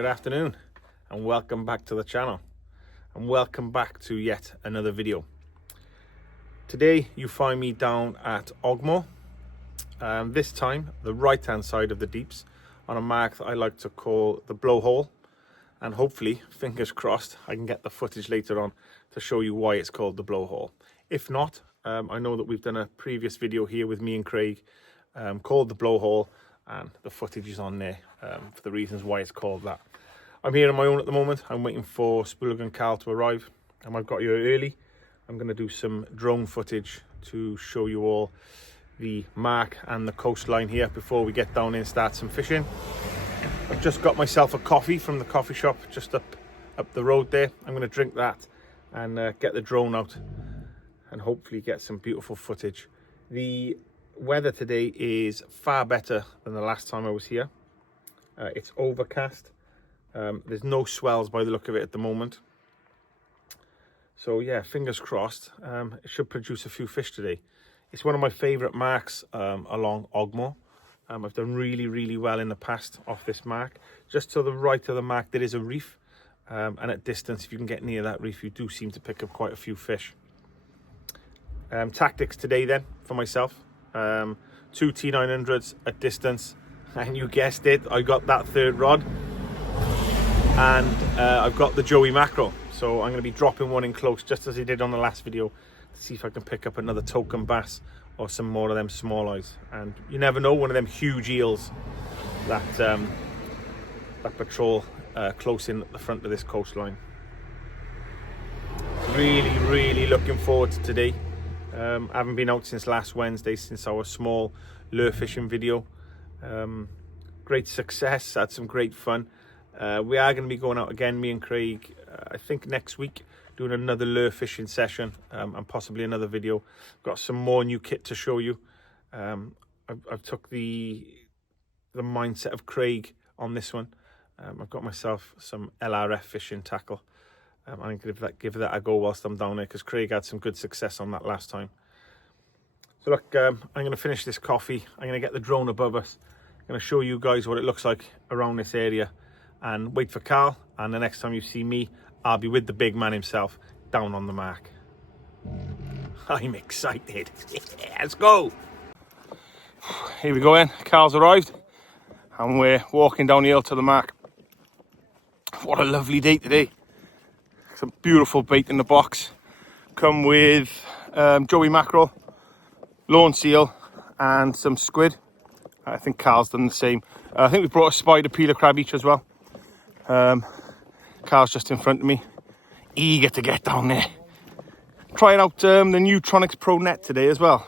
Good afternoon and welcome back to the channel and welcome back to yet another video. Today you find me down at Ogmore, this time the right hand side of the deeps on a mark that I like to call the blowhole, and hopefully, fingers crossed, I can get the footage later on to show you why it's called the blowhole. If not, I know that we've done a previous video here with me and Craig called the blowhole, and the footage is on there for the reasons why it's called that. I'm here on my own at the moment. I'm waiting for Spooligan Carl to arrive, and I've got here early. I'm going to do some drone footage to show you all the mark and the coastline here before we get down in and start some fishing. I've just got myself a coffee from the coffee shop just up the road there. I'm going to drink that and get the drone out and hopefully get some beautiful footage. The weather today is far better than the last time I was here. It's overcast. There's no swells by the look of it at the moment. So yeah, fingers crossed. It should produce a few fish today. It's one of my favourite marks along Ogmore. I've done really well in the past off this mark. Just to the right of the mark there is a reef, and at distance, if you can get near that reef, you do seem to pick up quite a few fish. Tactics today then for myself. 2 T900s at distance, and you guessed it, I got that third rod, and I've got the Joey mackerel. So I'm going to be dropping one in close just as I did on the last video to see if I can pick up another token bass or some more of them small eyes. And you never know, one of them huge eels that patrol close in at the front of this coastline. Really looking forward to today. I haven't been out since last Wednesday, since our small lure fishing video. Great success, had some great fun. We are going to be going out again, me and Craig, I think next week, doing another lure fishing session and possibly another video. Got some more new kit to show you. I've took the mindset of Craig on this one. I've got myself some LRF fishing tackle. I'm going to give that a go whilst I'm down there, because Craig had some good success on that last time. So look, I'm going to finish this coffee. I'm going to get the drone above us. I'm going to show you guys what it looks like around this area, and wait for Carl. And the next time you see me, I'll be with the big man himself down on the mark. I'm excited. Yeah, let's go. Here we go then. Carl's arrived and we're walking down the hill to the mark. What a lovely day today. Some beautiful bait in the box. Come with Joey mackerel, lawn seal and some squid. I think Carl's done the same. I think we brought a spider peeler crab each as well. Carl's just in front of me, eager to get down there. Trying out the new Tronics Pro net today as well.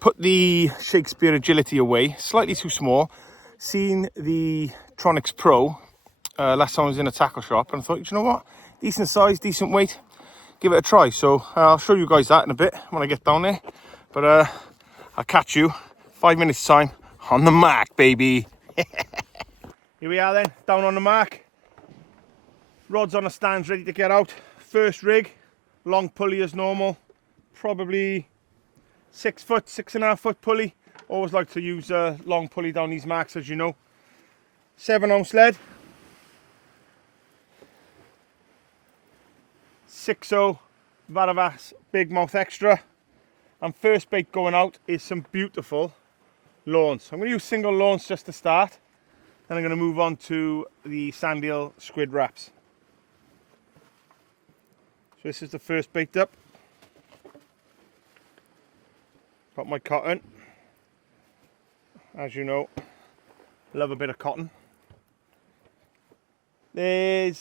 Put the Shakespeare Agility away, slightly too small. Seen the Tronics Pro last time I was in a tackle shop, and I thought, you know what, decent size, decent weight, give it a try. So I'll show you guys that in a bit when I get down there, but I'll catch you 5 minutes time on the mark, baby. Here we are then, down on the mark. Rods on the stands ready to get out. First rig, long pulley as normal, probably 6 foot, 6.5 foot pulley. Always like to use a long pulley down these marks, as you know. 7-ounce lead. 6.0 Varavas Big Mouth Extra. And first bait going out is some beautiful lawns. I'm going to use single lawns just to start. Then I'm going to move on to the sandeel squid wraps. So this is the first bait up. Got my cotton. As you know, love a bit of cotton. I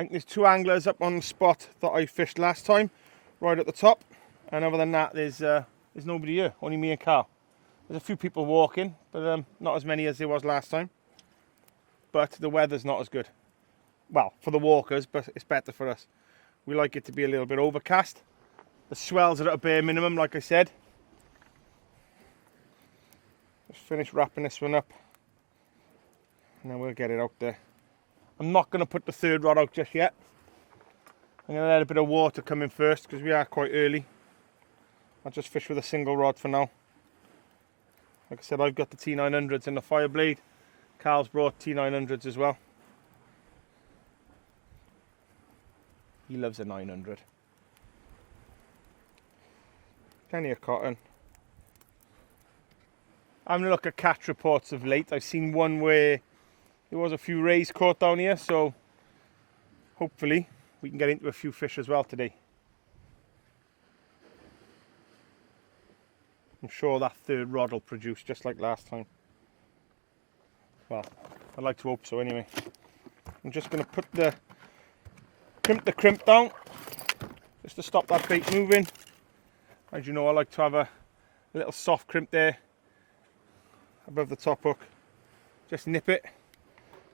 think there's 2 anglers up on the spot that I fished last time, right at the top. And other than that, there's nobody here, only me and Carl. There's a few people walking, but not as many as there was last time. But the weather's not as good. Well, for the walkers, but it's better for us. We like it to be a little bit overcast. The swells are at a bare minimum, like I said. Just finish wrapping this one up, and then we'll get it out there. I'm not going to put the third rod out just yet. I'm going to let a bit of water come in first, because we are quite early. I'll just fish with a single rod for now. Like I said, I've got the T900s and the Fireblade. Carl's brought T900s as well. He loves a 900. Plenty of cotton. I'm going to look at catch reports of late. I've seen one where there was a few rays caught down here, so hopefully we can get into a few fish as well today. I'm sure that third rod will produce just like last time. Well, I'd like to hope so anyway. I'm just going to put the crimp down just to stop that bait moving. As you know, I like to have a little soft crimp there above the top hook. Just nip it.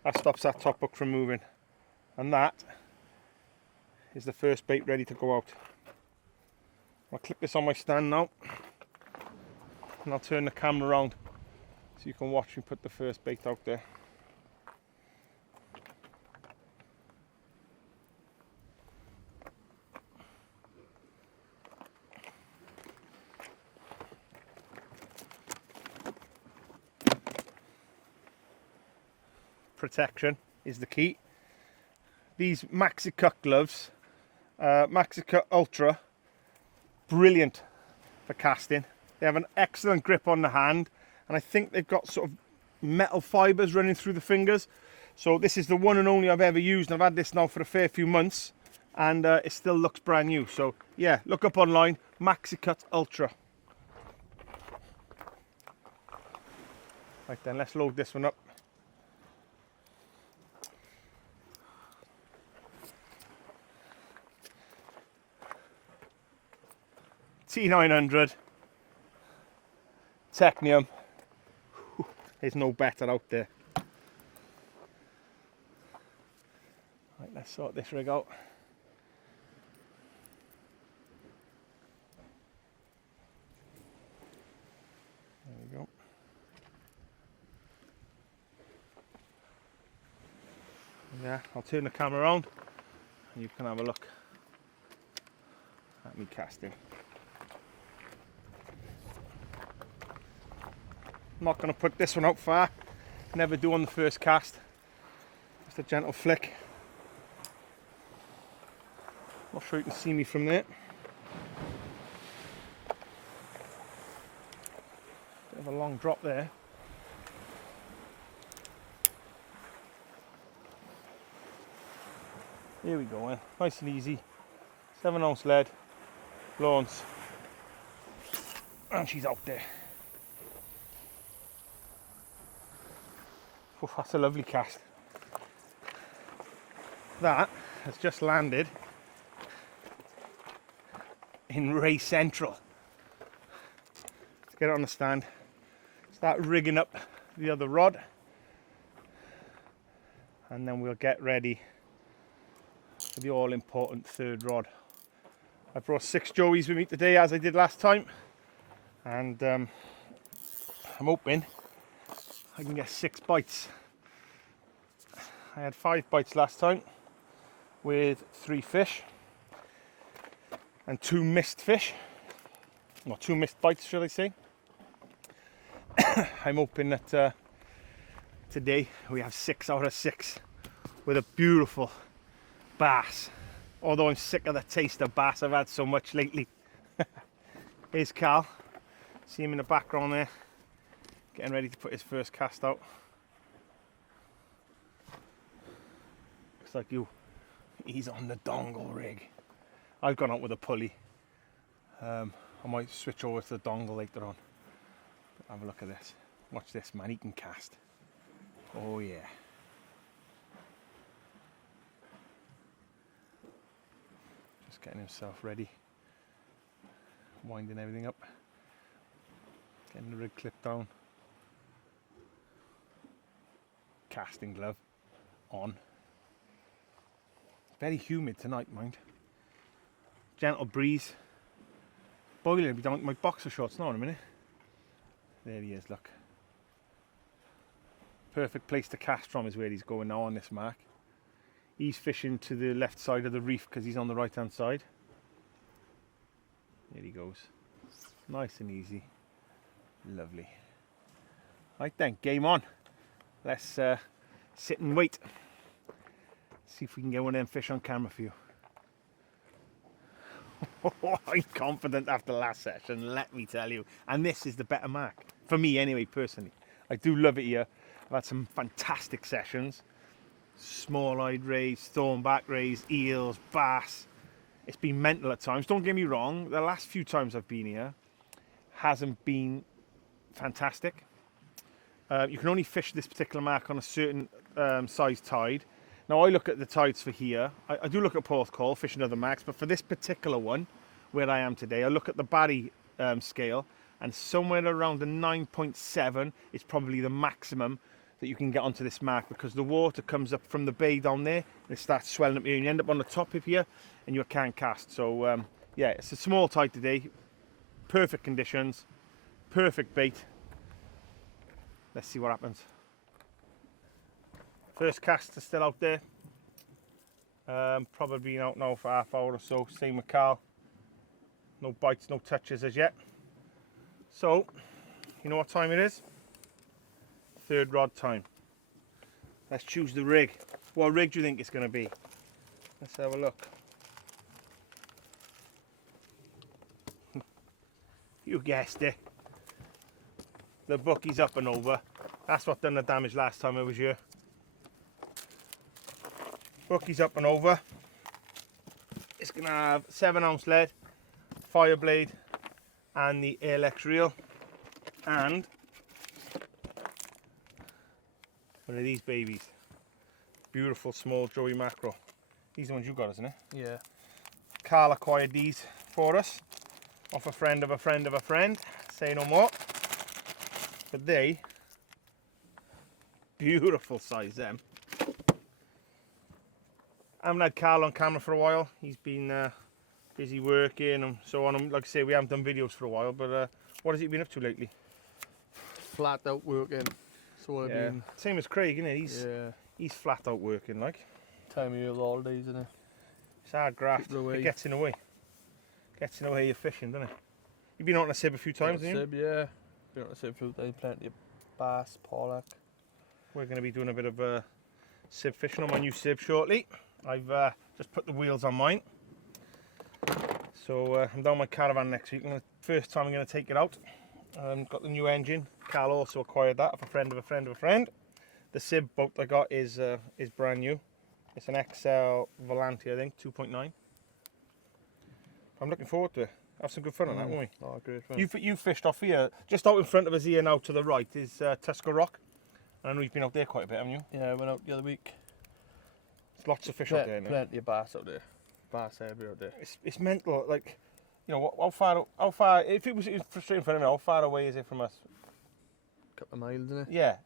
That stops that top hook from moving. And that is the first bait ready to go out. I'll clip this on my stand now. And I'll turn the camera around so you can watch me put the first bait out there. Protection is the key. These Maxi-Cut gloves, Maxi-Cut Ultra, brilliant for casting. They have an excellent grip on the hand, and I think they've got sort of metal fibres running through the fingers. So this is the one and only I've ever used, and I've had this now for a fair few months, and it still looks brand new. So yeah, look up online, Maxi-Cut Ultra. Right then, let's load this one up. T900 Technium. There's no better out there. Right, let's sort this rig out. There we go. Yeah, I'll turn the camera around and you can have a look at me casting. I'm not going to put this one out far, never do on the first cast, just a gentle flick. Not sure you can see me from there. Bit of a long drop there. Here we go, nice and easy. 7-ounce lead, lawns, and she's out there. Oh, that's a lovely cast. That has just landed in Ray Central. Let's get it on the stand, start rigging up the other rod, and then we'll get ready for the all important third rod. I brought 6 joeys with me today as I did last time, and I'm hoping I can get 6 bites. I had 5 bites last time with 3 fish and 2 missed fish, or 2 missed bites should I say. I'm hoping that today we have 6 out of 6 with a beautiful bass, although I'm sick of the taste of bass I've had so much lately. Here's Carl, see him in the background there, getting ready to put his first cast out. Looks like he's on the dongle rig. I've gone out with a pulley. I might switch over to the dongle later on. But have a look at this. Watch this, man, he can cast. Oh yeah. Just getting himself ready. Winding everything up. Getting the rig clipped down. Casting glove on. It's very humid tonight, mind. Gentle breeze. Boiling, I'll be down to my boxer shorts now in a minute. There he is, look. Perfect place to cast from is where he's going now on this mark. He's fishing to the left side of the reef because he's on the right hand side. There he goes. Nice and easy. Lovely. Right then, game on. let's sit and wait. See if we can get one of them fish on camera for you. I'm confident after the last session, let me tell you. And this is the better mark. For me anyway, personally. I do love it here. I've had some fantastic sessions. Small-eyed rays, thornback rays, eels, bass. It's been mental at times. Don't get me wrong, the last few times I've been here hasn't been fantastic. You can only fish this particular mark on a certain size tide. Now I look at the tides for here. I do look at Porthcawl, fishing other marks, but for this particular one, where I am today, I look at the Barry scale, and somewhere around the 9.7 is probably the maximum that you can get onto this mark, because the water comes up from the bay down there and it starts swelling up here, and you end up on the top of here and you can't cast. So yeah, it's a small tide today, perfect conditions, perfect bait. Let's see what happens. First cast is still out there. Probably been out now for half hour or so. Same with Carl. No bites, no touches as yet. So, you know what time it is? Third rod time. Let's choose the rig. What rig do you think it's going to be? Let's have a look. You guessed it. The bucky's up and over. That's what done the damage last time I was here. Bucky's up and over. It's going to have 7-ounce lead, fire blade, and the ALX reel, and one of these babies. Beautiful small joey mackerel. These are the ones you got, isn't it? Yeah. Carl acquired these for us off a friend of a friend of a friend. Say no more. But they, beautiful size them. I haven't had Carl on camera for a while. He's been busy working and so on. And like I say, we haven't done videos for a while, but what has he been up to lately? Flat out working. So I've been... Same as Craig, isn't it? He's flat out working, like. Time of year all days, isn't it? It's hard graft. It gets in the way. Gets in the way of your fishing, doesn't it? You've been out on a sib a few times, haven't you? Sib, yeah. Been on a sib a few times, plenty of bass, pollock. We're going to be doing a bit of sib fishing on my new sib shortly. I've just put the wheels on mine. So I'm down my caravan next week. First time I'm going to take it out. Got the new engine. Carl also acquired that off a friend of a friend of a friend. The sib boat I got is brand new. It's an XL Volante, I think, 2.9. I'm looking forward to it. Have some good fun on that, won't we? Oh, great fun. You fished off here. Just out in front of us here now to the right is Tusker Rock. I know you've been out there quite a bit, haven't you? Yeah, I went out the other week. There's lots of fish out there now. Plenty of bass out there. Bass everywhere out there. It's mental. Like, you know, how far? If it was straight in front of me, how far away is it from us? A couple of miles, isn't it? Yeah.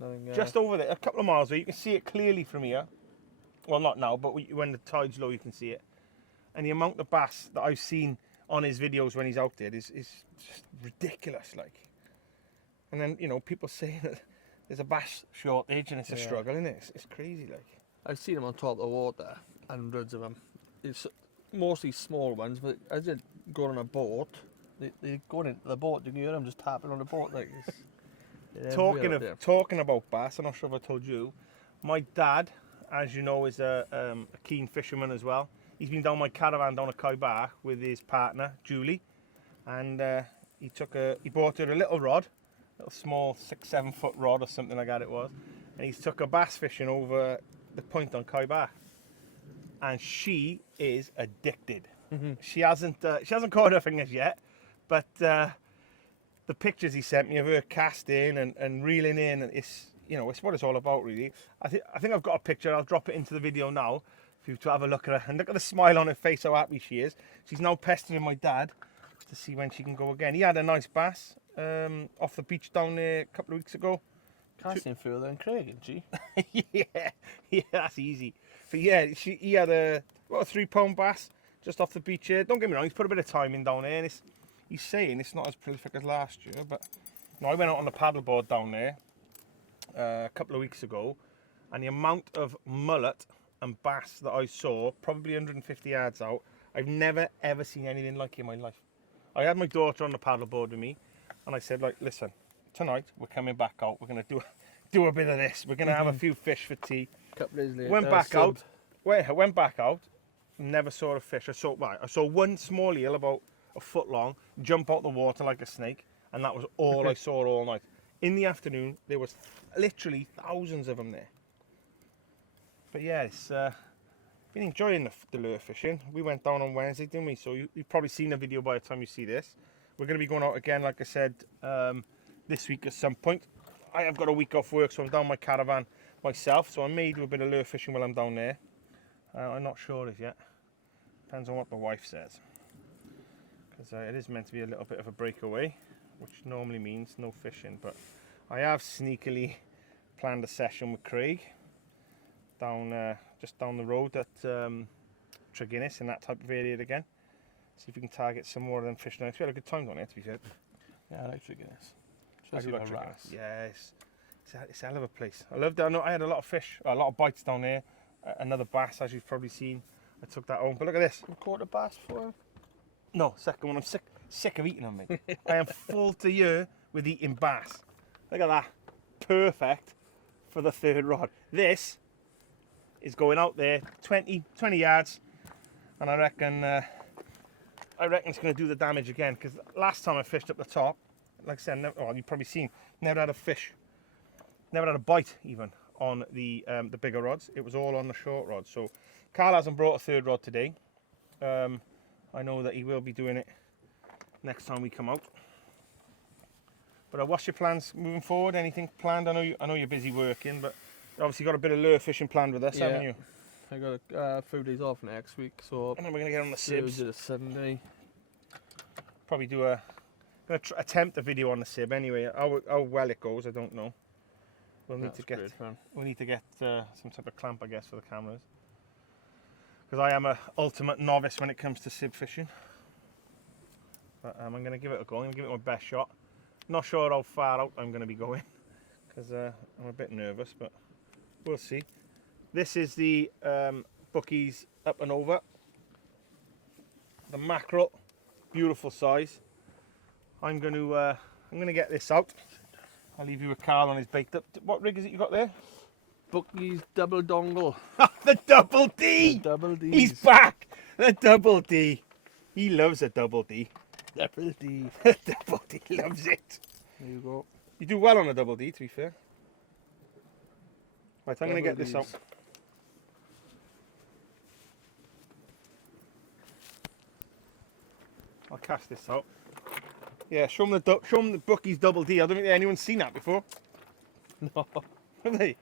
Nothing, just over there, a couple of miles away. You can see it clearly from here. Well, not now, but when the tide's low, you can see it. And the amount of bass that I've seen on his videos when he's out there is just ridiculous, like. And then, you know, people saying that there's a bass shortage and it's a struggle, isn't it? It's crazy, like. I've seen them on top of the water, hundreds of them. It's mostly small ones, but as you go on a boat, they're going into the boat, you can hear them just tapping on the boat, like. Talking about bass, I'm not sure if I told you, my dad, as you know, is a keen fisherman as well. He's been down my caravan down at Kaibar with his partner Julie, and he bought her a little rod, a little small 6-7 foot rod or something like that it was, and he's took her bass fishing over the point on Kaibar, and she is addicted. She hasn't caught anything as yet, but the pictures he sent me of her casting and reeling in, and it's what it's all about, really. I think I've got a picture. I'll drop it into the video now for you to have a look at her, and look at the smile on her face, how happy she is. She's now pestering my dad to see when she can go again. He had a nice bass off the beach down there a couple of weeks ago. Casting further than Craig, isn't she? yeah, that's easy. But yeah, he had a 3-pound bass just off the beach here. Don't get me wrong, he's put a bit of time in down there, and he's saying it's not as prolific as last year, but I went out on the paddleboard down there a couple of weeks ago, and the amount of mullet and bass that I saw, probably 150 yards out, I've never ever seen anything like it in my life. I had my daughter on the paddleboard with me, and I said, like, listen, tonight we're coming back out, we're going to do a bit of this. We're gonna have a few fish for tea. Couple days later. Went back out. I went back out. Never saw a fish. I saw one small eel about a foot long jump out the water like a snake, and that was all I saw all night. In the afternoon, there was literally thousands of them there. But yeah, it's been enjoying the lure fishing. We went down on Wednesday, didn't we? So you've probably seen the video by the time you see this. We're going to be going out again, like I said, this week at some point. I have got a week off work, so I'm down my caravan myself. So I may do a bit of lure fishing while I'm down there. I'm not sure as yet. Depends on what the wife says. Because it is meant to be a little bit of a breakaway, which normally means no fishing. But I have sneakily planned a session with Craig down just down the road at Treguinness in that type of area again. See if we can target some more of them fish nights. We had a good time down there, to be fair. Yeah, I like Treguinness. I do like Treguinness. Yeah, it's a hell of a place. I loved it. I had a lot of fish, a lot of bites down there. Another bass, as you've probably seen. I took that home. But look at this. You caught a bass for him? No, second one. I'm sick of eating them, mate. I am full to year with eating bass. Look at that. Perfect for the third rod. This is going out there 20 yards, and I reckon it's going to do the damage again, because last time I fished up the top, like I said, you've probably seen, never had a fish, never had a bite even on the bigger rods. It was all on the short rods. So Carl hasn't brought a third rod today. I know that he will be doing it next time we come out. But what's your plans moving forward? Anything planned? I know you're busy working, but you obviously got a bit of lure fishing planned with us, haven't you? I got a few days off next week, so. And then we're gonna get on the sibs. Thursday to Sunday. Probably do attempt a video on the sib anyway. How well it goes, I don't know. We'll need to get some type of clamp, I guess, for the cameras. Because I am a ultimate novice when it comes to sib fishing. But I'm going to give it a go. I'm going to give it my best shot. Not sure how far out I'm going to be going, because I'm a bit nervous, but we'll see. This is the Bucky's Up and Over. The mackerel, beautiful size. I'm going to get this out. I'll leave you with Carl on his baked up. What rig is it you got there? Bucky's double dongle. The double D! The double D. He's back! The double D. He loves a double D. Double D. The double D loves it. There you go. You do well on a double D, to be fair. Right, I'm going to get this out. I'll cast this out. Yeah, show them the Bucky's double D. I don't think anyone's seen that before. No. Have they?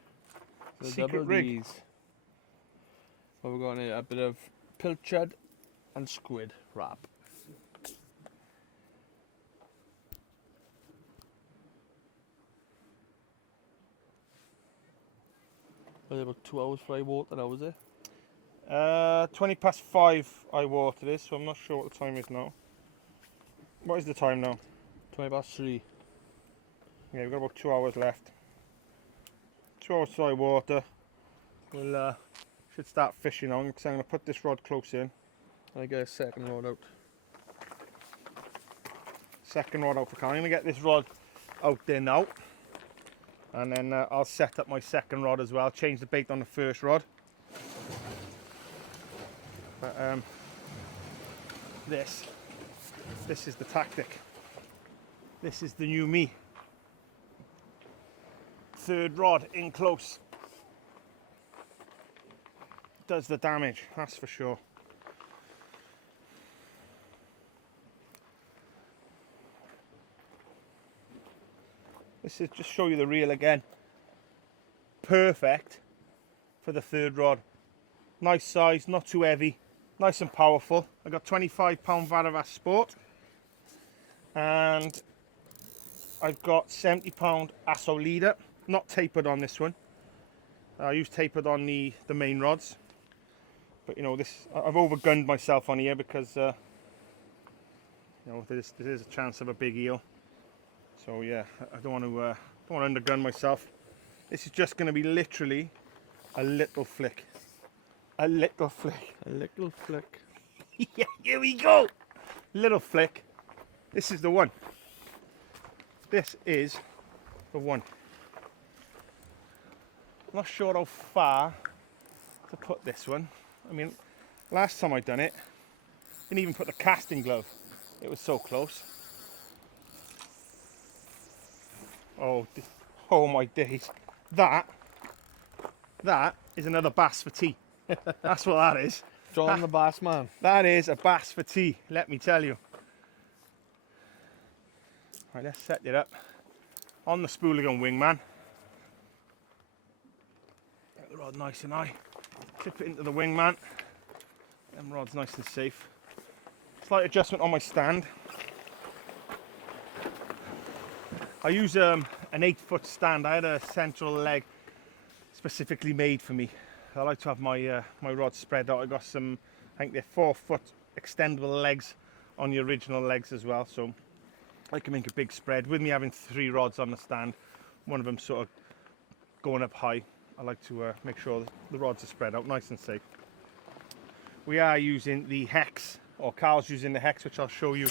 The Secret double rig. Ds. What we've got here, a bit of pilchard and squid wrap. Was it about 2 hours for I water now, was it? 20 past 5 I water this, so I'm not sure what the time is now. What is the time now? 20 past 3. Yeah, we've got about 2 hours left. 2 hours till I water. We'll should start fishing on, because I'm going to put this rod close in. I get a second rod out. Second rod out for Carl. I'm going to get this rod out there now. And then I'll set up my second rod as well. Change the bait on the first rod. But this is the tactic. This is the new me. Third rod in close. Does the damage, that's for sure. This is just show you the reel again. Perfect for the third rod. Nice size, not too heavy, nice and powerful. I got 25-pound Varavas Sport, and I've got 70-pound Asso Leader. Not tapered on this one. I use tapered on the main rods. But you know, this I've overgunned myself on here because you know, this is a chance of a big eel. So yeah, I don't want to undergun myself. This is just going to be literally a little flick. A little flick. A little flick. Yeah, here we go. Little flick. This is the one. This is the one. I'm not sure how far to put this one. I mean, last time I done it, didn't even put the casting glove. It was so close. Oh, oh my days. That is another bass for tea. That's what that is. John the bass man. That is a bass for tea, let me tell you. Right, let's set it up on the Spooligan wingman. Get the rod nice and high. Clip it into the wingman. Them rod's nice and safe. Slight adjustment on my stand. I use an 8-foot stand. I had a central leg specifically made for me. I like to have my my rods spread out. I got some, I think they're 4-foot extendable legs on the original legs as well, so I can make a big spread. With me having 3 rods on the stand, one of them sort of going up high, I like to make sure the rods are spread out nice and safe. We are using the hex, or Carl's using the hex, which I'll show you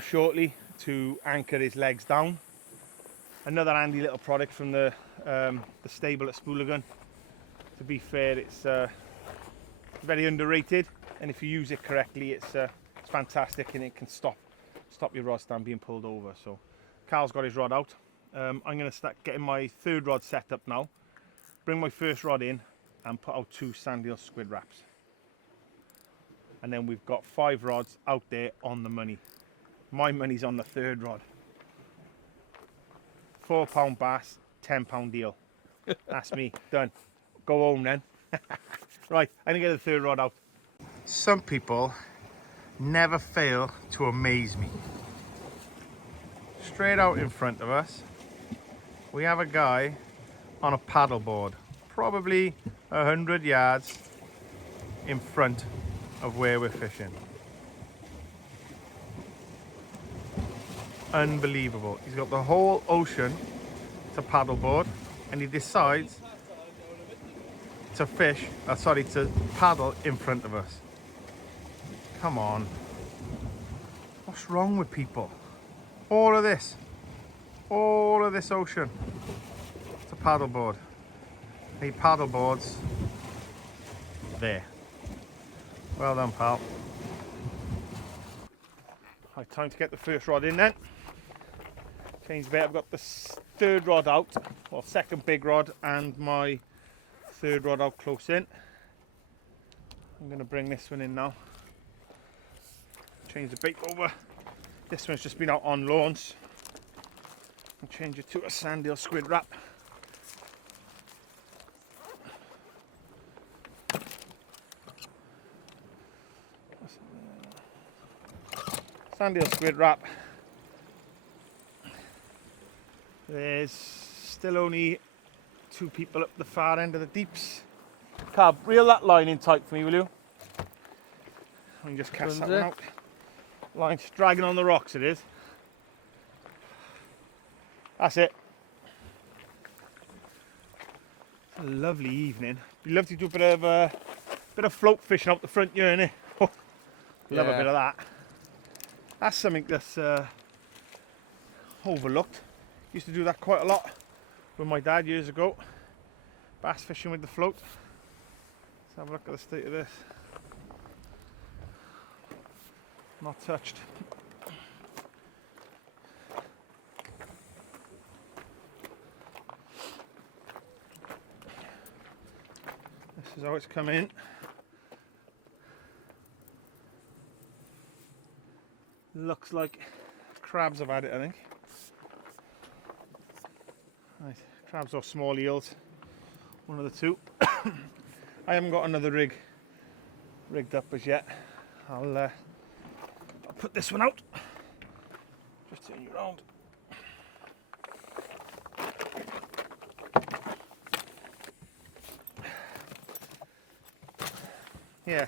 shortly, to anchor his legs down. Another handy little product from the stable at Spooligan. To be fair, it's very underrated, and if you use it correctly, it's fantastic, and it can stop your rod stand being pulled over. So Carl's got his rod out. I'm going to start getting my 3rd rod set up now. Bring my 1st rod in and put out 2 sand eel squid wraps. And then we've got 5 rods out there on the money. My money's on the 3rd rod. £4 bass, £10 deal. That's me, done. Go home then. Right, I'm gonna get the 3rd rod out. Some people never fail to amaze me. Straight out in front of us, we have a guy on a paddleboard, probably 100 yards in front of where we're fishing. Unbelievable. He's got the whole ocean to paddleboard, and he decides to fish, to paddle in front of us. Come on. What's wrong with people? All of this ocean to paddleboard. He paddleboards there. Well done, pal. Right, time to get the 1st rod in then. Change the bait. I've got the 3rd rod out, or 2nd big rod, and my 3rd rod out close in. I'm going to bring this one in now. Change the bait over. This one's just been out on lawns. I'll change it to a sand eel squid wrap. Sand eel squid wrap. There's still only 2 people up the far end of the deeps. Carl, reel that line in tight for me, will you? I can just cast that one out. Line's dragging on the rocks, it is. That's it. It's a lovely evening. Be lovely to do a bit of float fishing out the front here, innit? Oh, love a bit of that. That's something that's overlooked. Used to do that quite a lot with my dad years ago. Bass fishing with the float. Let's have a look at the state of this. Not touched. This is how it's come in. Looks like crabs have had it, I think. Right, crabs or small eels, one of the 2. I haven't got another rigged up as yet. I'll put this one out. Just turn you around. Yeah,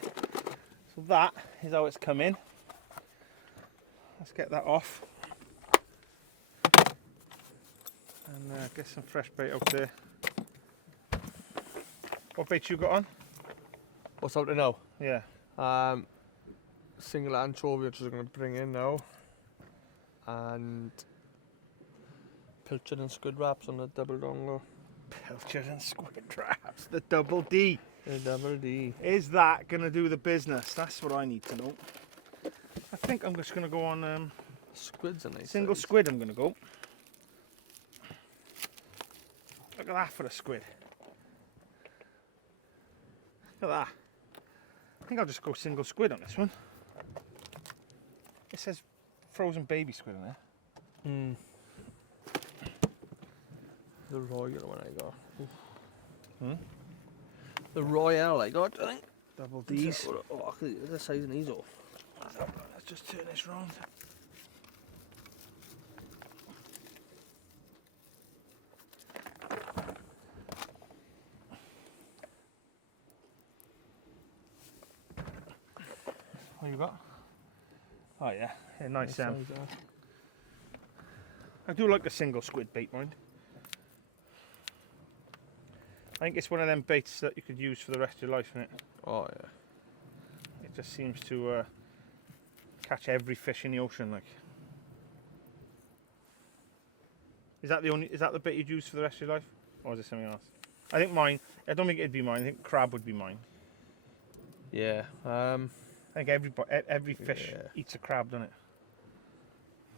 so that is how it's come in. Let's get that off and get some fresh bait out there. What bait you got on? What's out there now? Yeah. Single anchovy, which I'm going to bring in now, and pilchard and squid wraps on the double donger. Pilchers and squid traps, the double D. The double D. Is that going to do the business? That's what I need to know. I think I'm just going to go on Squid's a nice single size. squid. I'm going to go. Look at that for a squid. Look at that. I think I'll just go single squid on this one. It says frozen baby squid in there. Mm. The royal one I got. Hmm? The royal I got, I think. Double D's. Oh, look at the size of these off. Let's just turn this round. What you got? Oh yeah, nice. Size, I do like the single squid bait, mind. I think it's one of them baits that you could use for the rest of your life, innit? Oh yeah. It just seems to catch every fish in the ocean, like. Is that the bait you'd use for the rest of your life, or is it something else? I think mine. I don't think it'd be mine. I think crab would be mine. Yeah. I think every fish eats a crab, doesn't it?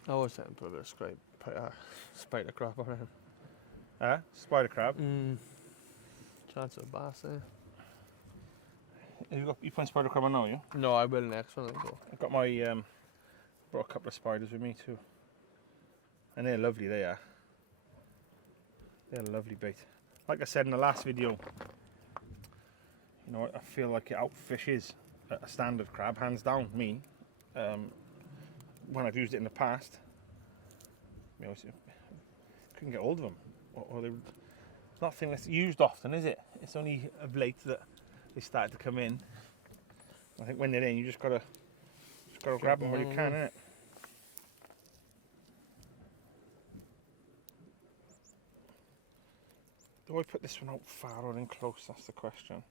I always think put a bit of spider crab on him. Spider crab. Chance of a bass there. You putting spider crab on now, you? No, I will next one. I think. I've got my brought a couple of spiders with me too, and they're lovely. They are. They're a lovely bait. Like I said in the last video, you know, I feel like it outfishes a standard crab, hands down. Me, when I've used it in the past, you know, couldn't get hold of them, or it's nothing that's used often, is it? It's only of late that they started to come in. I think when they're in, you just gotta grab them while you can, innit? Do I put this one out far or in close? That's the question.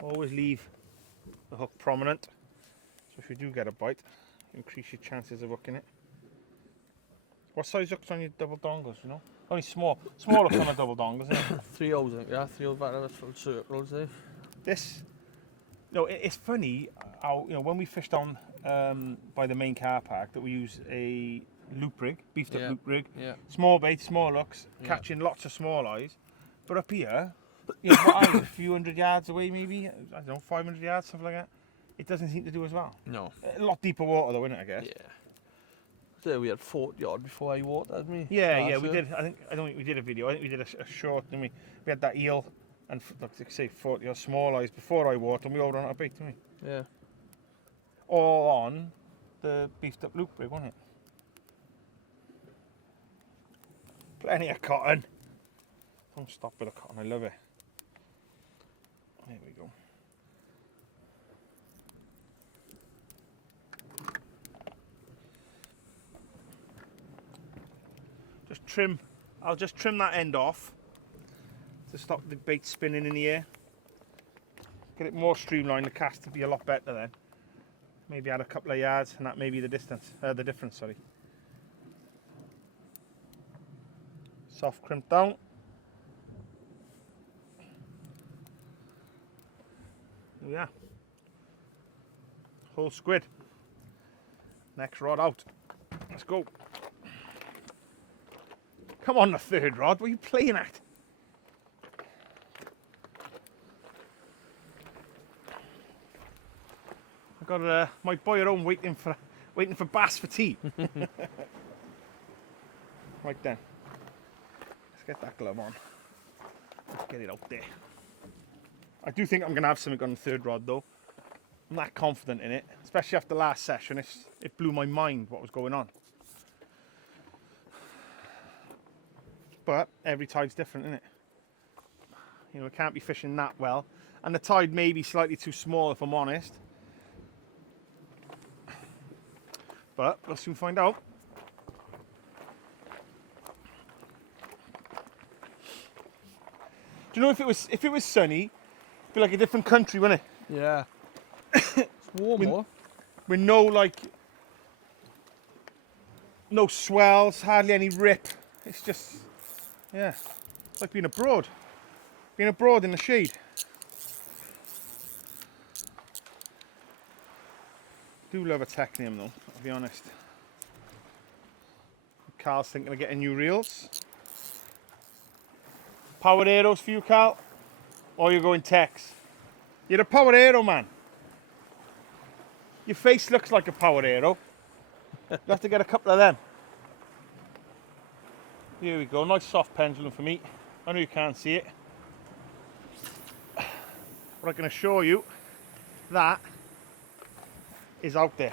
Always leave the hook prominent, so if you do get a bite, increase your chances of hooking it. What size hooks on your double dongles, you know? Only small hooks on a double dongle, isn't it? 3 O's, I think, yeah, 3 O's back of full circles there. This, no, it's funny how, you know, when we fished on by the main car park, that we use a loop rig, beefed up loop rig, small bait, small hooks, catching lots of small eyes, but up here, you know, what, a few 100 yards away, maybe, I don't know, 500 yards, something like that, it doesn't seem to do as well. No. A lot deeper water though, isn't it, I guess? Yeah. So we had 40 odd before I watered, didn't we? Yeah, we did. I don't think we did a video. I think we did a short, didn't we? We had that eel and, like I say, 40 or small eyes before I watered, and we all ran out of bait, didn't we? Yeah. All on the beefed up loop rig, wasn't it? Plenty of cotton. Don't stop with the cotton, I love it. There we go. Just trim, I'll just trim that end off to stop the bait spinning in the air. Get it more streamlined, the cast to be a lot better then. Maybe add a couple of yards, and that may be the difference, sorry. Soft crimp down. There we are. Whole squid. Next rod out. Let's go. Come on, the third rod. What are you playing at? I got my boy at home waiting for bass for tea. Right then. Let's get that glove on. Let's get it out there. I do think I'm going to have something on the third rod though. I'm not confident in it, especially after last session. It blew my mind what was going on. But every tide's different, isn't it? You know, we can't be fishing that well. And the tide may be slightly too small, if I'm honest. But we'll soon find out. Do you know, if it was sunny, it'd be like a different country, wouldn't it? Yeah. It's warm, more. With no, like, No swells, hardly any rip. It's just, yeah, it's like being abroad. Being abroad in the shade. Do love a Technium though, I'll be honest. Carl's thinking of getting new reels. Powered Aeros for you, Carl? Or you're going Tex? You're a Powered Aero man. Your face looks like a Powered Aero. You'll have to get a couple of them. Here we go, nice soft pendulum for me. I know you can't see it. But I can assure you that is out there.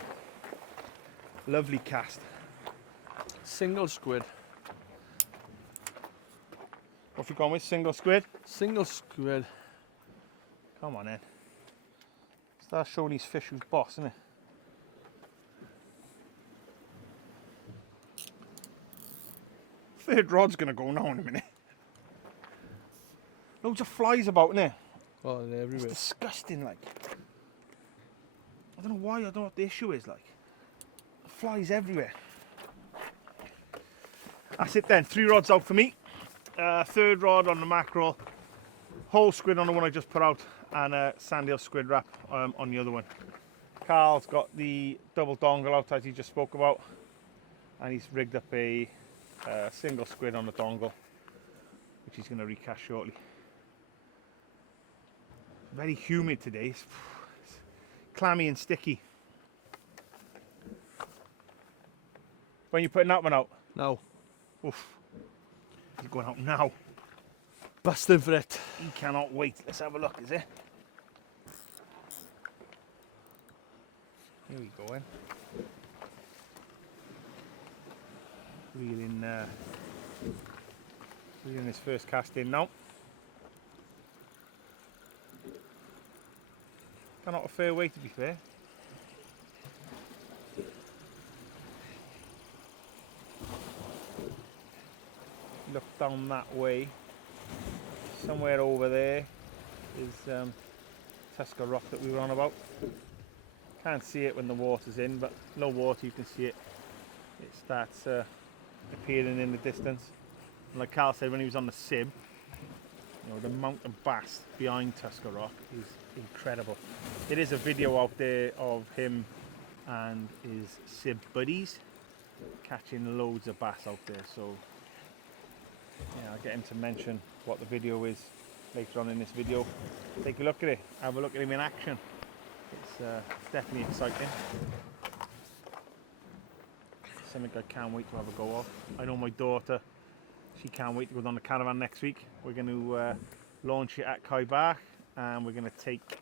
Lovely cast. Single squid. What have you gone with? Single squid? Single squid. Come on in. Start showing these fish who's boss, isn't it? Third rod's gonna go now in a minute. Loads of flies about, innit? Oh, they're It's everywhere. disgusting, like. I don't know why, I don't know what the issue is, like. Flies everywhere. That's it then, 3 rods out for me. Third rod on the mackerel, whole squid on the one I just put out, and a sandhill squid wrap on the other one. Carl's got the double dongle out as he just spoke about, and he's rigged up a single squid on the dongle, which he's going to recast shortly. Very humid today, it's clammy and sticky. When you putting that one out? No. Oof. He's going out now. Busting for it. He cannot wait. Let's have a look, is it? Here we go in. Reeling his first cast in now. Not a fair way, to be fair. Look down that way. Somewhere over there is Tusker Rock that we were on about. Can't see it when the water's in, but low water you can see it. It starts appearing in the distance. And like Carl said when he was on the Sib, you know, the mountain bass behind Tusker Rock is incredible. It is a video out there of him and his Sib buddies catching loads of bass out there, so yeah, I'll get him to mention what the video is later on in this video. Take a look at it, have a look at him in action. It's definitely exciting. Something I can't wait to have a go of. I know my daughter, she can't wait to go down the caravan next week. We're going to launch it at Kaibach, and we're going to take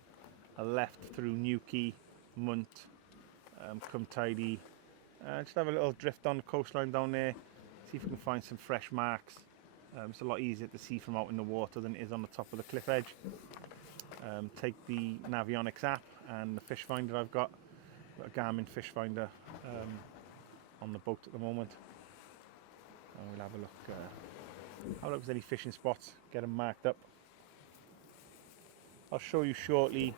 a left through Newquay, Munt, come tidy, just have a little drift on the coastline down there, see if we can find some fresh marks. It's a lot easier to see from out in the water than it is on the top of the cliff edge. Take the Navionics app and the fish finder I've got a Garmin fish finder on the boat at the moment. And we'll have a look if there's any fishing spots, get them marked up. I'll show you shortly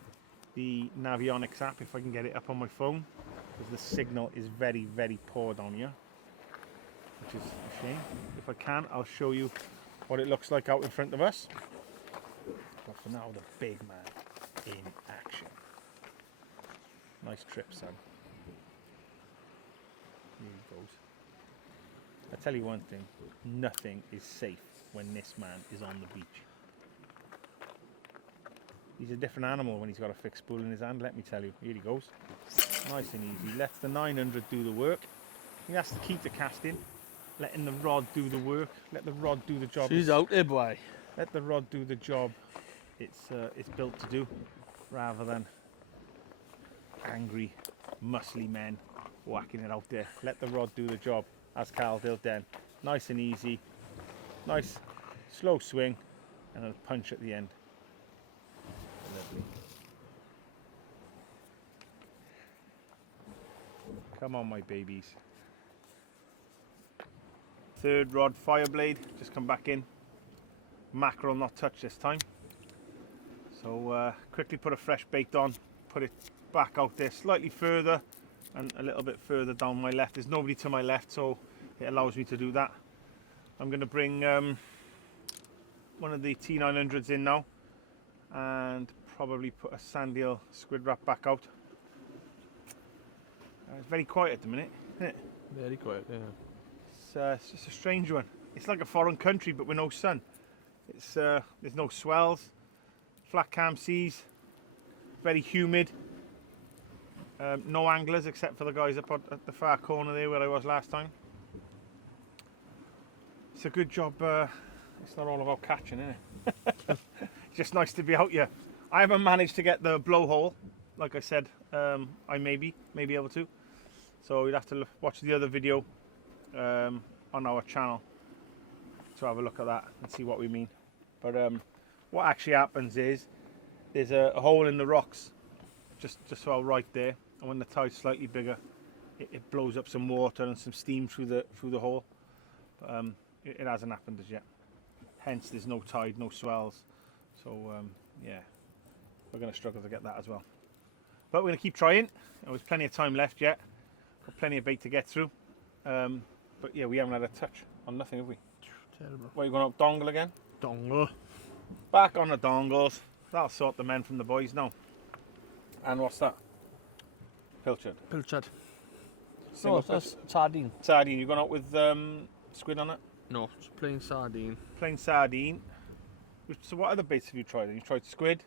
the Navionics app if I can get it up on my phone, because the signal is very, very poor down here, which is a shame. If I can, I'll show you what it looks like out in front of us. But for now, the big man in action. Nice trip, son. Here he goes. I tell you one thing, nothing is safe when this man is on the beach. He's a different animal when he's got a fixed spool in his hand, let me tell you. Here he goes. Nice and easy. Lets the 900 do the work. He has to keep the casting, letting the rod do the work. Let the rod do the job. She's out there, boy. Let the rod do the job it's built to do, rather than angry, muscly men whacking it out there. Let the rod do the job, as Carl did then. Nice and easy. Nice, slow swing, and a punch at the end. Lovely. Come on, my babies. Third rod Fireblade, just come back in. Mackerel not touched this time. So quickly put a fresh bait on, put it back out there slightly further and a little bit further down my left. There's nobody to my left, so it allows me to do that. I'm going to bring one of the T900s in now and probably put a sandeel squid wrap back out. It's very quiet at the minute, isn't it? Very quiet, yeah. It's just a strange one. It's like a foreign country but with no sun. It's there's no swells, flat calm seas, very humid. No anglers except for the guys up at the far corner there where I was last time. It's a good job. It's not all about catching, is it? It's just nice to be out here. I haven't managed to get the blowhole, like I said. I may be able to. So you'd have to watch the other video on our channel to have a look at that and see what we mean. But what actually happens is there's a hole in the rocks just about right there, and when the tide's slightly bigger, it blows up some water and some steam through the hole. But, it hasn't happened as yet. Hence, there's no tide, no swells. So yeah, we're going to struggle to get that as well. But we're going to keep trying. There's plenty of time left yet. Got plenty of bait to get through. But yeah, we haven't had a touch on nothing, have we? Terrible. What, you going up dongle again? Dongle. Back on the dongles. That'll sort the men from the boys now. And what's that? Pilchard. Pilchard. Single No, that's sardine. Sardine. You going out with squid on it? No, it's plain sardine. Plain sardine. So what other baits have you tried? Have you tried squid?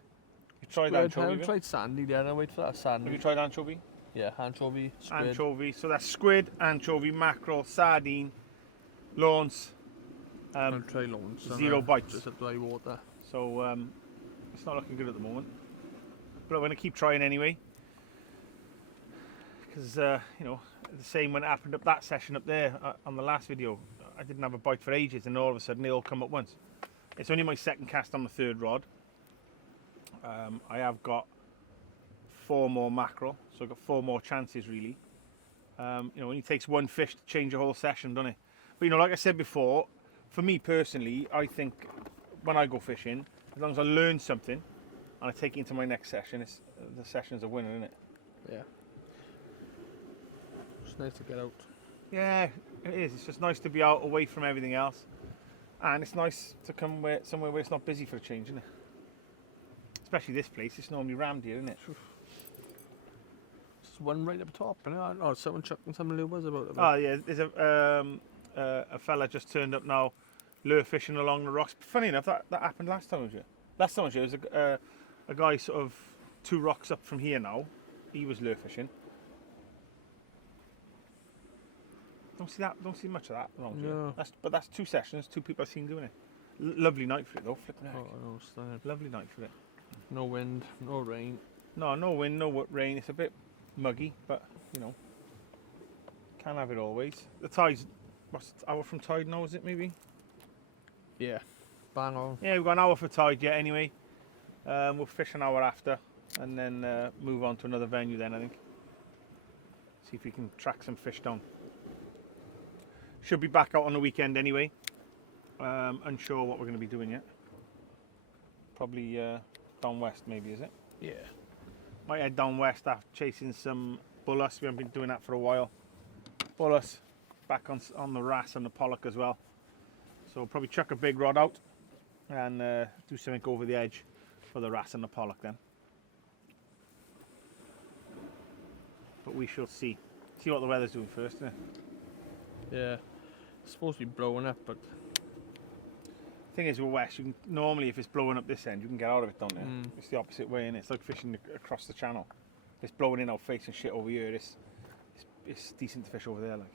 You tried I anchovy? haven't tried sandy yet. I wait for that sandy. Have you tried anchovy? Yeah, anchovy, squid. Anchovy. So that's squid, anchovy, mackerel, sardine, lawns. I'll try loans. Zero bites. Just at dry water. So it's not looking good at the moment. But I'm going to keep trying anyway. Because, you know, the same when it happened up that session up there on the last video. I didn't have a bite for ages and all of a sudden they all come at once. It's only my second cast on the third rod. I have got 4 more mackerel, so I've got 4 more chances really. You know, it takes one fish to change a whole session, doesn't it? But you know, like I said before, for me personally, I think when I go fishing, as long as I learn something and I take it into my next session, the session's a winner, isn't it? Yeah. It's nice to get out. Yeah, it is. It's just nice to be out away from everything else. And it's nice to come somewhere where it's not busy for a change, isn't it? Especially this place, it's normally rammed here, isn't it? There's one right up top, and oh, someone chucking some lures about it. Oh yeah, there's a fella just turned up now, lure fishing along the rocks. Funny enough, that happened last time I was here. Last time I was here, there was a guy sort of 2 rocks up from here now. He was lure fishing. Don't see much of that around here. No. But that's 2 sessions, 2 people I've seen doing it. Lovely night for it though, flipping heck. Oh, no, stunning. Lovely night for it. No wind, no rain. No wind, no rain. It's a bit muggy, but you know, can't have it always. The tide's, what's an hour from tide now, is it maybe? Yeah. Bang on. Yeah, we've got an hour for tide yet anyway. We'll fish an hour after and then move on to another venue then, I think. See if we can track some fish down. Should be back out on the weekend anyway. Unsure what we're going to be doing yet. Probably down west maybe, is it? Yeah. Might head down west after chasing some bullus. We haven't been doing that for a while. Bullus, back on the wrasse and the pollock as well. So we'll probably chuck a big rod out and do something over the edge for the wrasse and the pollock then. But we shall see. See what the weather's doing first, isn't it? Yeah. It's supposed to be blowing up, but Thing is, with west, you can normally, if it's blowing up this end, you can get out of it, don't you? Mm. It's the opposite way, and it's like fishing across the channel. If it's blowing in our face and shit over here, it's decent to fish over there, like.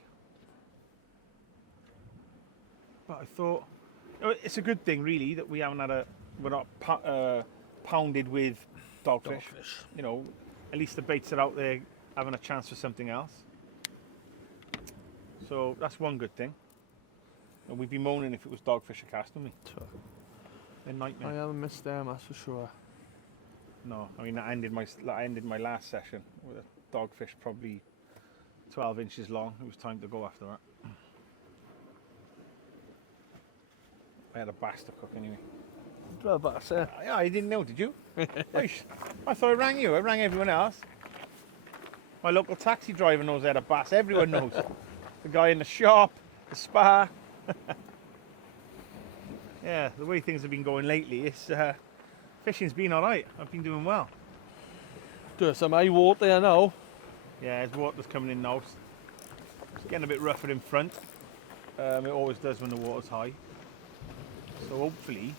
But I thought it's a good thing, really, that we're not pounded with dogfish. You know, at least the baits are out there having a chance for something else. So that's one good thing. And we'd be moaning if it was dogfish a cast, wouldn't we? They're nightmare. I haven't missed them, that's for sure. No, I mean that ended my last session with a dogfish probably 12 inches long. It was time to go after that. I had a bass to cook anyway. Well, but Yeah, I didn't know, did you? I thought I rang you. I rang everyone else. My local taxi driver knows I had a bass. Everyone knows. The guy in the shop, the spa. Yeah, the way things have been going lately, it's fishing's been alright. I've been doing well. Do some high water there now. Yeah, as water's coming in now, it's getting a bit rougher in front. It always does when the water's high. So hopefully,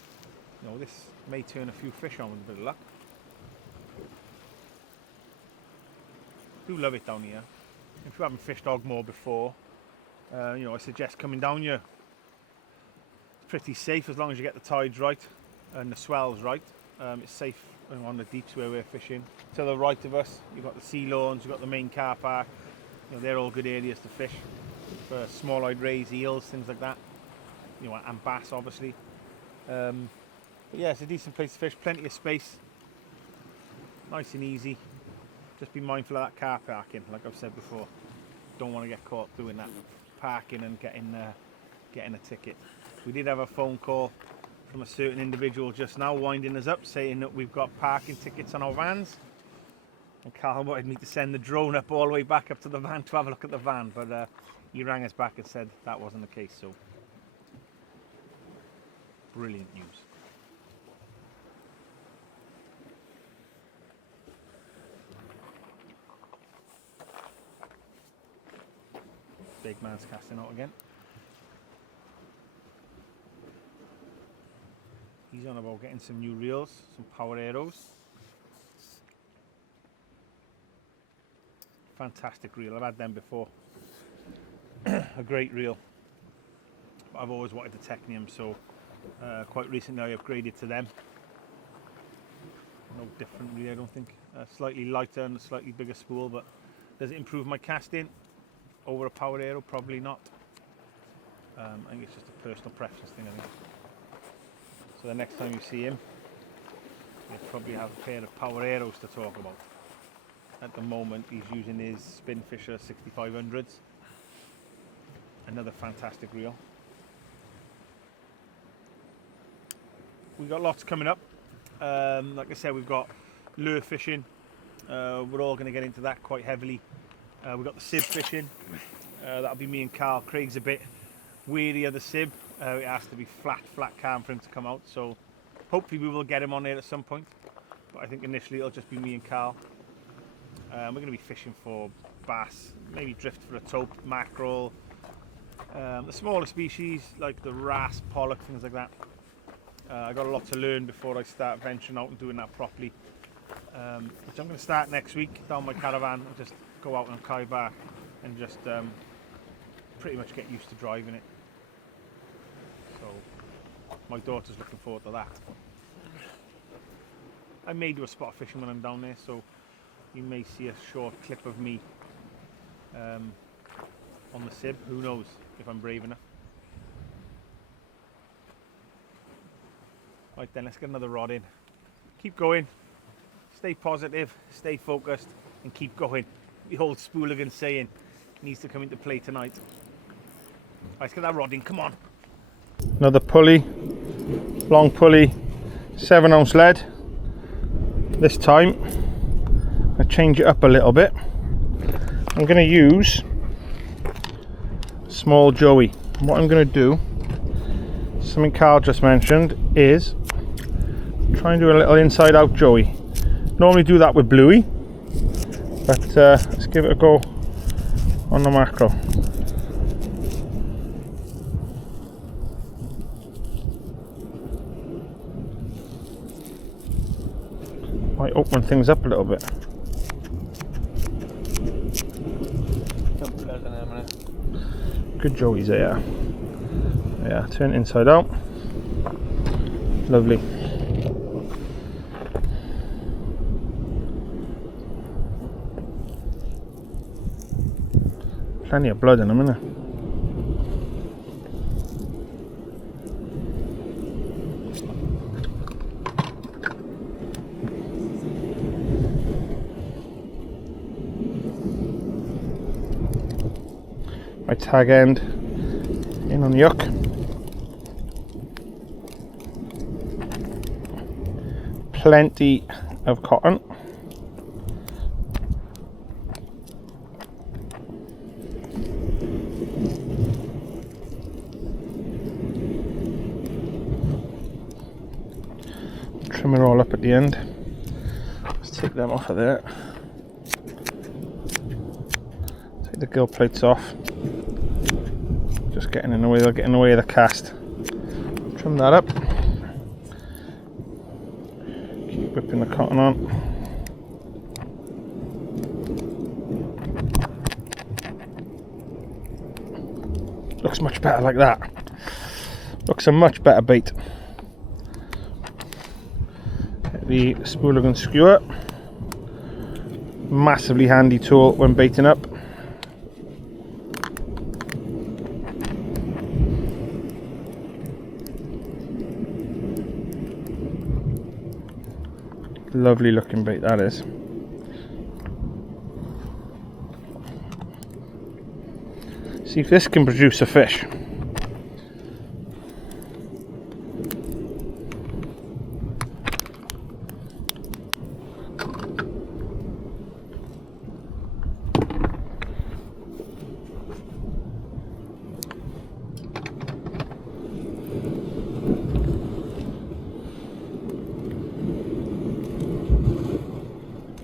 you know, this may turn a few fish on with a bit of luck. Do love it down here. If you haven't fished Ogmore before, you know, I suggest coming down here. It's pretty safe as long as you get the tides right and the swells right. It's safe on the deeps where we're fishing. To the right of us, you've got the sea lawns, you've got the main car park. You know, they're all good areas to fish for small-eyed rays, eels, things like that. You know, and bass, obviously. But yeah, it's a decent place to fish. Plenty of space, nice and easy. Just be mindful of that car parking, like I've said before. Don't want to get caught doing that, parking and getting a ticket. We did have a phone call from a certain individual just now winding us up, saying that we've got parking tickets on our vans. And Carl wanted me to send the drone up all the way back up to the van to have a look at the van, but he rang us back and said that wasn't the case, so brilliant news. Big man's casting out again. He's on about getting some new reels, some power arrows. Fantastic reel, I've had them before. A great reel. But I've always wanted the Technium, so quite recently I upgraded to them. No different really, I don't think. Slightly lighter and a slightly bigger spool, but does it improve my casting over a power arrow? Probably not. I think it's just a personal preference thing, I think. So the next time you see him, he'll probably have a pair of power arrows to talk about. At the moment he's using his Spinfisher 6500s. Another fantastic reel. We've got lots coming up. Like I said, we've got lure fishing. We're all going to get into that quite heavily. We've got the sib fishing. That'll be me and Carl. Craig's a bit weary of the sib. It has to be flat calm for him to come out. So hopefully we will get him on there at some point. But I think initially it'll just be me and Carl. We're going to be fishing for bass, maybe drift for a taupe, mackerel, the smaller species like the wrasse, pollock, things like that. I got a lot to learn before I start venturing out and doing that properly, which I'm going to start next week down my caravan and just go out on a kai bar and just pretty much get used to driving it. So my daughter's looking forward to that. I may do a spot fishing when I'm down there, so you may see a short clip of me on the sib. Who knows if I'm brave enough. Right then, let's get another rod in. Keep going, stay positive, stay focused, and keep going. The old Spooligan saying needs to come into play tonight. Right, let's get that rod in, come on. Another pulley, long pulley, 7-ounce lead. This time I change it up a little bit. I'm going to use small joey. What I'm going to do, something Carl just mentioned, is try and do a little inside out joey. Normally do that with bluey, but let's give it a go on the mackerel. Might open things up a little bit. Good joeys there. Yeah, turn it inside out. Lovely. Plenty of blood in them, isn't there? My tag end in on the hook. Plenty of cotton. at the end. Let's take them off of there. Take the gill plates off. Just getting in the way, they're getting in the way of the cast. Trim that up. Keep whipping the cotton on. Looks much better like that. Looks a much better bait. The Spooligan skewer. Massively handy tool when baiting up. Lovely looking bait that is. See if this can produce a fish.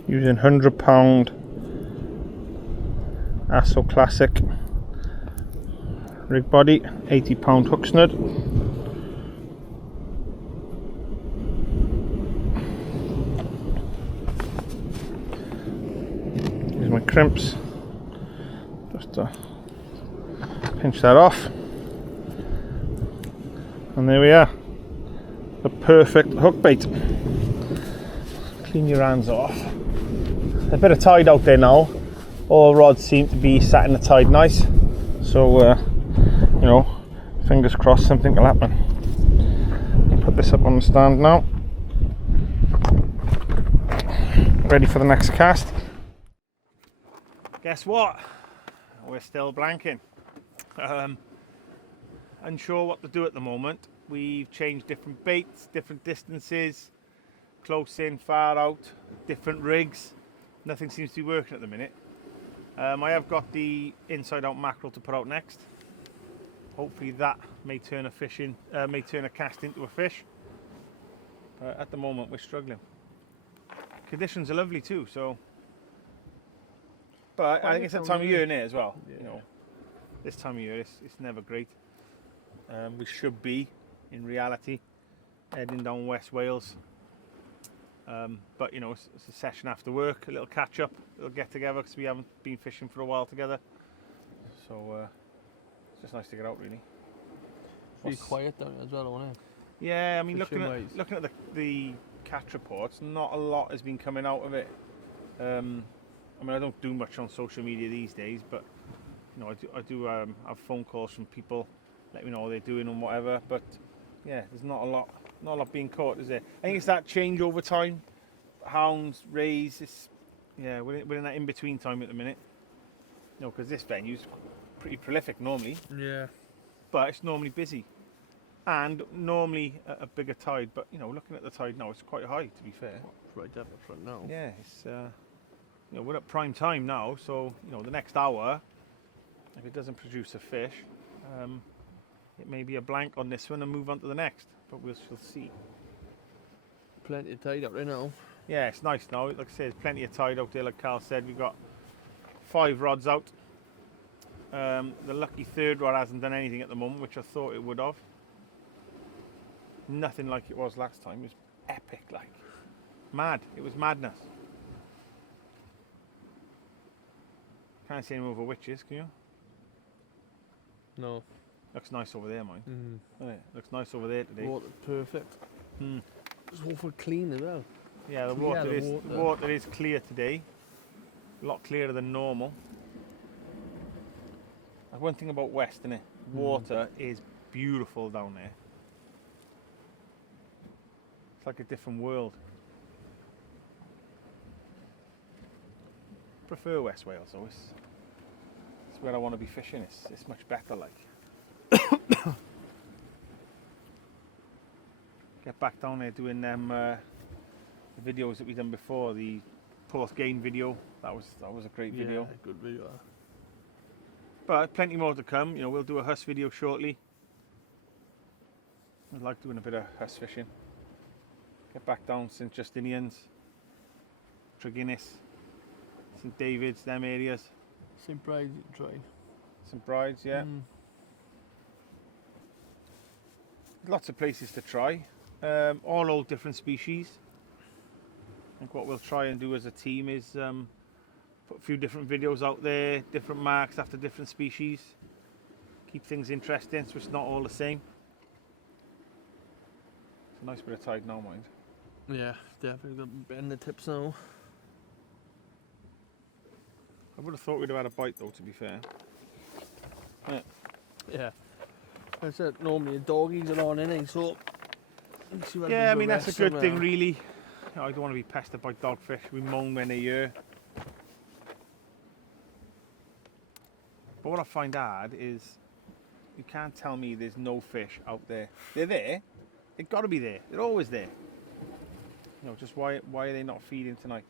Using 100-pound Asso Classic rig body, 80-pound hook snud. Use my crimps just to pinch that off, and there we are, the perfect hook bait. Clean your hands off. A bit of tide out there now. All rods seem to be sat in the tide nice, so you know, fingers crossed something will happen. Put this up on the stand now. Ready for the next cast. Guess what? We're still blanking. Unsure what to do at the moment. We've changed different baits, different distances, close in, far out, different rigs. Nothing seems to be working at the minute. I have got the inside out mackerel to put out next. Hopefully that may turn a fish in, may turn a cast into a fish. At the moment we're struggling. Conditions are lovely too, so. But I think it's that time of year in it as well. Yeah. You know, this time of year it's never great. We should be, in reality, heading down West Wales. But you know, it's a session after work, a little catch up, a little get together, because we haven't been fishing for a while together. So it's just nice to get out, really. Be quiet down as well, won't it? Yeah, I mean, looking at the catch reports, not a lot has been coming out of it. I mean, I don't do much on social media these days, but you know, I do have phone calls from people, let me know what they're doing and whatever. But yeah, there's not a lot being caught, is there? I think it's that change over time. Hounds, rays, yeah, we're in that in-between time at the minute. No, because this venue's pretty prolific normally. Yeah. But it's normally busy. And normally a bigger tide, but you know, looking at the tide now, it's quite high, to be fair. It's right up front now. Yeah, it's you know, we're at prime time now, so you know, the next hour, if it doesn't produce a fish, it may be a blank on this one and move on to the next, but we'll see. Plenty of tide out there now. Yeah, it's nice now. Like I said, plenty of tide out there. Like Carl said, we've got 5 rods out. The lucky third rod hasn't done anything at the moment, which I thought it would have. Nothing like it was last time. It was epic, like mad. It was madness. Can't see any over witches, can you? No. Looks nice over there, mine. Doesn't it? Looks nice over there today. Water's perfect. It's awful clean as well. Yeah, the water is clear today. A lot clearer than normal. That's one thing about West, isn't it? Water is beautiful down there. It's like a different world. I prefer West Wales though. It's where I want to be fishing. It's much better, like. Get back down there doing them the videos that we done before, the post gain video. That was a great video. Yeah, good video. But plenty more to come. You know, we'll do a huss video shortly. I'd like doing a bit of huss fishing. Get back down St Justinian's, Treguinness, St David's, them areas. St Bride's you can try. St Bride's, yeah. Lots of places to try. All different species. I think what we'll try and do as a team is put a few different videos out there, different marks after different species. Keep things interesting so it's not all the same. It's a nice bit of tide now, mind. Yeah, definitely got bend the tips now. I would have thought we'd have had a bite though, to be fair. Yeah. Yeah. I said normally the doggies are on innings, so yeah, I mean that's a good thing really. You know, I don't want to be pestered by dogfish. We moan when they're here. But what I find hard is you can't tell me there's no fish out there. They're there. They've got to be there. They're always there. You know, just why are they not feeding tonight?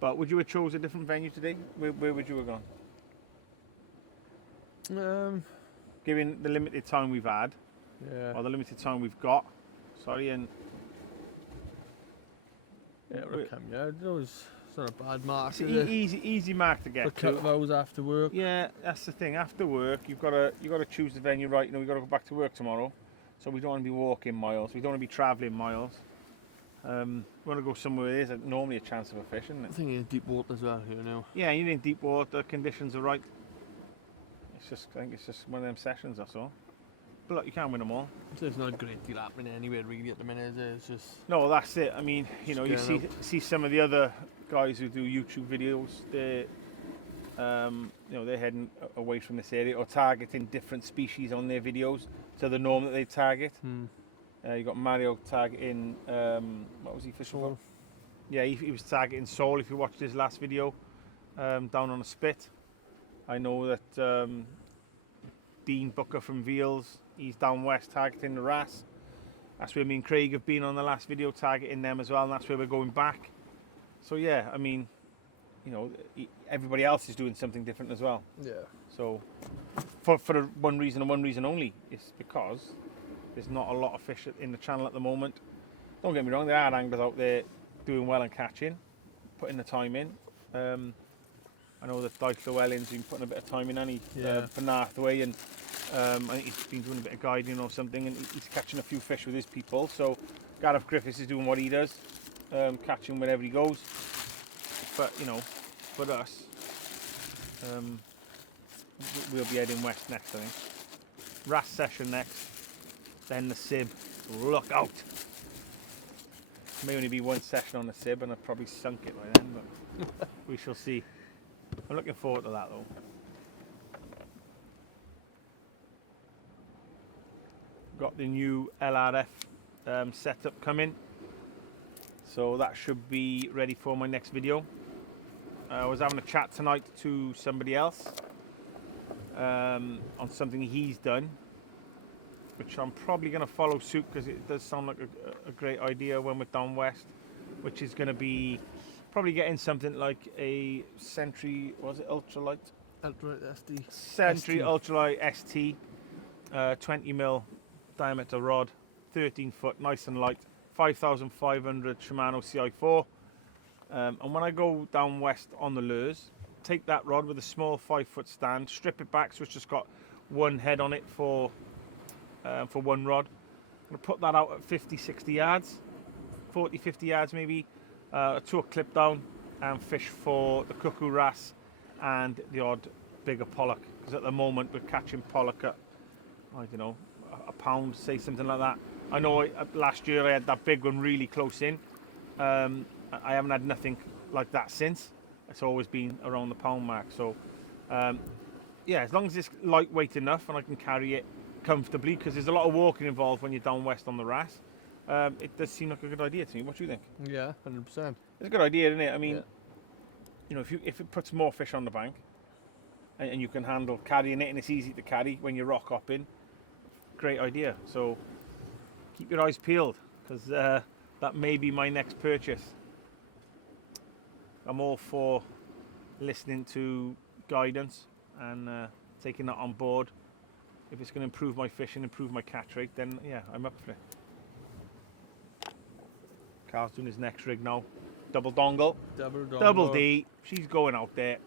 But would you have chose a different venue today? Where would you have gone? Given the limited time we've had, yeah, or the limited time we've got, sorry, and yeah, it would come. Yeah, it's not a bad mark. It's an easy mark to get. A couple of hours after work. Yeah, that's the thing. After work, you've got to choose the venue right. You know, we've got to go back to work tomorrow, so we don't want to be walking miles. We don't want to be travelling miles. We want to go somewhere where there's normally a chance of a fish, isn't it? I think in deep water as well, you know. Yeah, you're in deep water. Conditions are right. I think it's just one of them sessions. That's all. But look, you can't win them all. So there's not a great deal happening anywhere really at the minute, is there? It's just no, that's it. I mean, you know, you see some of the other guys who do YouTube videos. They're you know, they're heading away from this area or targeting different species on their videos to the norm that they target. You got Mario targeting what was he fishing for? Yeah, he was targeting sole. If you watched his last video, down on a spit. I know that Dean Booker from Veals, he's down west targeting the wrasse. That's where me and Craig have been on the last video, targeting them as well, and that's where we're going back. So yeah, I mean, you know, everybody else is doing something different as well. yeah. So for one reason and one reason only, it's because there's not a lot of fish in the channel at the moment. Don't get me wrong, there are anglers out there doing well and catching, putting the time in. I know that Dyke Llewellyn's been putting a bit of time in, and for Narthway, and I think he's been doing a bit of guiding or something, and he's catching a few fish with his people. So Gareth Griffiths is doing what he does, catching wherever he goes. But you know, for us, we'll be heading west next, I think. Wrasse session next, then the Sib. Look out! May only be one session on the Sib, and I've probably sunk it by then, but we shall see. I'm looking forward to that though. Got the new LRF setup coming, so that should be ready for my next video. I was having a chat tonight to somebody else on something he's done, which I'm probably going to follow suit because it does sound like a great idea when we're down west, which is going to be probably getting something like a Sentry, was it Ultralight? Ultralight ST. Sentry Ultralight ST, 20mm diameter rod, 13 foot, nice and light, 5,500 Shimano CI4. And when I go down west on the lures, take that rod with a small 5-foot stand, strip it back so it's just got one head on it for one rod. I'm going to put that out at 50, 60 yards, 40, 50 yards maybe, to a clip down, and fish for the cuckoo wrasse and the odd bigger pollock. Because at the moment we're catching pollock at, I don't know, a pound, say something like that. I know last year I had that big one really close in. I haven't had nothing like that since. It's always been around the pound mark. So yeah, as long as it's lightweight enough and I can carry it comfortably, because there's a lot of walking involved when you're down west on the wrasse. It does seem like a good idea to me. What do you think? Yeah, 100%. It's a good idea, isn't it? I mean, you know, if it puts more fish on the bank, and you can handle carrying it, and it's easy to carry when you're rock hopping, great idea. So keep your eyes peeled, because that may be my next purchase. I'm all for listening to guidance and taking that on board. if it's going to improve my fishing, improve my catch rate, then yeah, I'm up for it. Carl's doing his next rig now. Double dongle. Double D. She's going out there.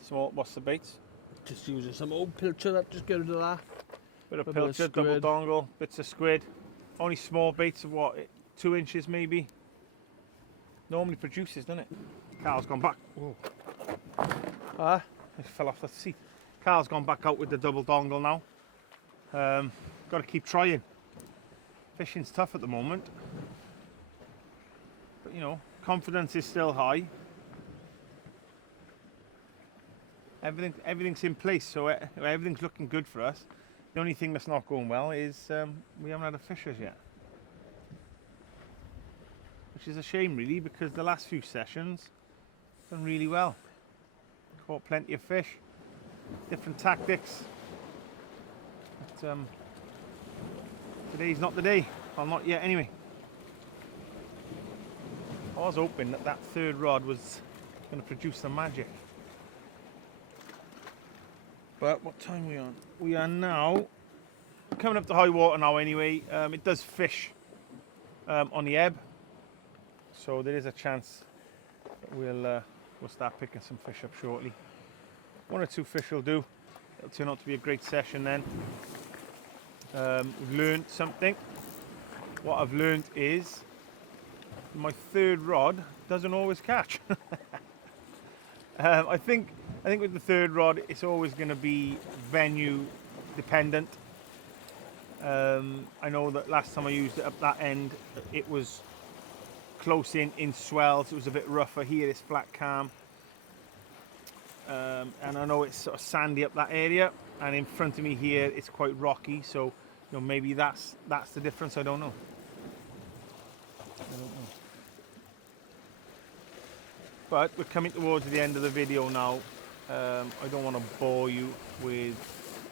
So what's the baits? Just using some old pilcher, that just get rid of that. Bit of pilcher, double dongle, bits of squid. Only small baits of what, 2 inches maybe? Normally produces, doesn't it? Carl's gone back. Whoa. Ah, It fell off the seat. Carl's gone back out with the double dongle now. Got to keep trying. Fishing's tough at the moment. But you know, confidence is still high. Everything's in place, so everything's looking good for us. The only thing that's not going well is we haven't had a fish as yet. Which is a shame really, because the last few sessions done really well. Caught plenty of fish, different tactics. But today's not the day. Well, not yet anyway. I was hoping that that third rod was going to produce some magic. But what time are we on? We are now coming up to high water now anyway. It does fish on the ebb, so there is a chance that we'll start picking some fish up shortly. 1 or 2 fish will do. It'll turn out to be a great session then. We've learned something. What I've learned is my third rod doesn't always catch. I think with the third rod it's always going to be venue dependent. I know that last time I used it up that end it was close in swells, it was a bit rougher. Here it's flat calm, and I know it's sort of sandy up that area, and in front of me here it's quite rocky, so you know, maybe that's the difference. I don't know. But we're coming towards the end of the video now. I don't want to bore you with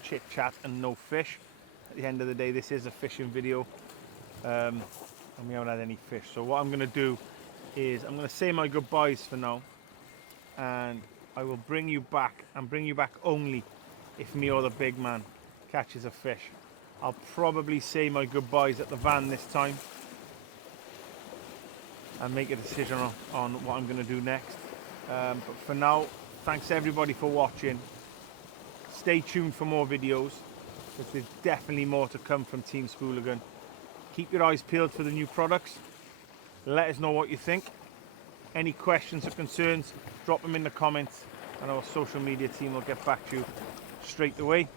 chit chat and no fish. At the end of the day, this is a fishing video, and we haven't had any fish. So what I'm going to do is I'm going to say my goodbyes for now, and I will bring you back, and bring you back only if me or the big man catches a fish. I'll probably say my goodbyes at the van this time and make a decision on what I'm going to do next. But for now, thanks everybody for watching. Stay tuned for more videos, because there's definitely more to come from Team Spooligan. Keep your eyes peeled for the new products. Let us know what you think. Any questions or concerns, drop them in the comments, and our social media team will get back to you straight away.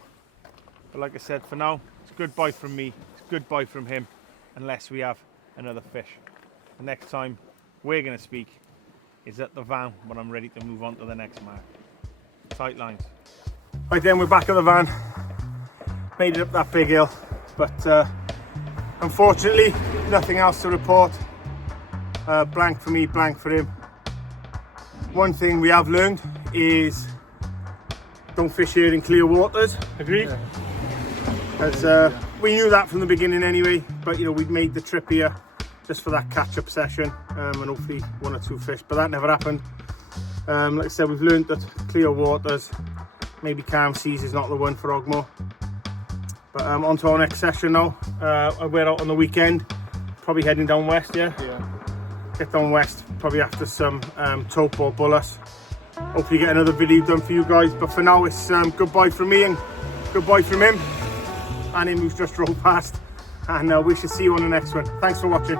But like I said, for now, it's goodbye from me, it's goodbye from him, unless we have another fish. The next time we're going to speak is at the van when I'm ready to move on to the next mark. Tight lines. Right then, we're back at the van. Made it up that big hill, but unfortunately nothing else to report. Blank for me, blank for him. One thing we have learned is don't fish here in clear waters. Agreed? As we knew that from the beginning anyway, but you know, we'd made the trip here just for that catch-up session, and hopefully 1 or 2 fish, but that never happened. Like I said, we've learned that clear waters, maybe calm seas is not the one for Ogmore. But on to our next session now. We're out on the weekend, probably heading down west, yeah? Get down west, probably after some taupe or bullets. Hopefully get another video done for you guys, but for now it's goodbye from me and goodbye from him, and him who's just rolled past, and we shall see you on the next one. Thanks for watching.